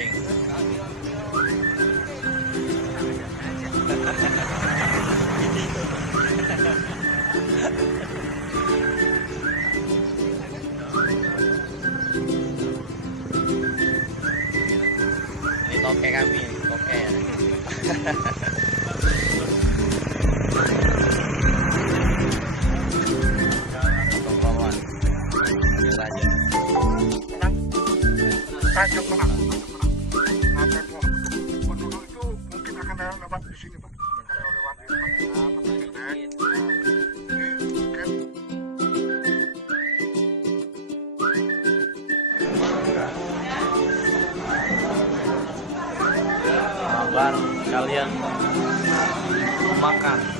mancing. Ini toke kami, toke. Potong bawang. Biasa aja. Tajam menang. Penduduk itu mungkin akan lewat di sini, Pak. Akan lewat di Sabar kalian makan.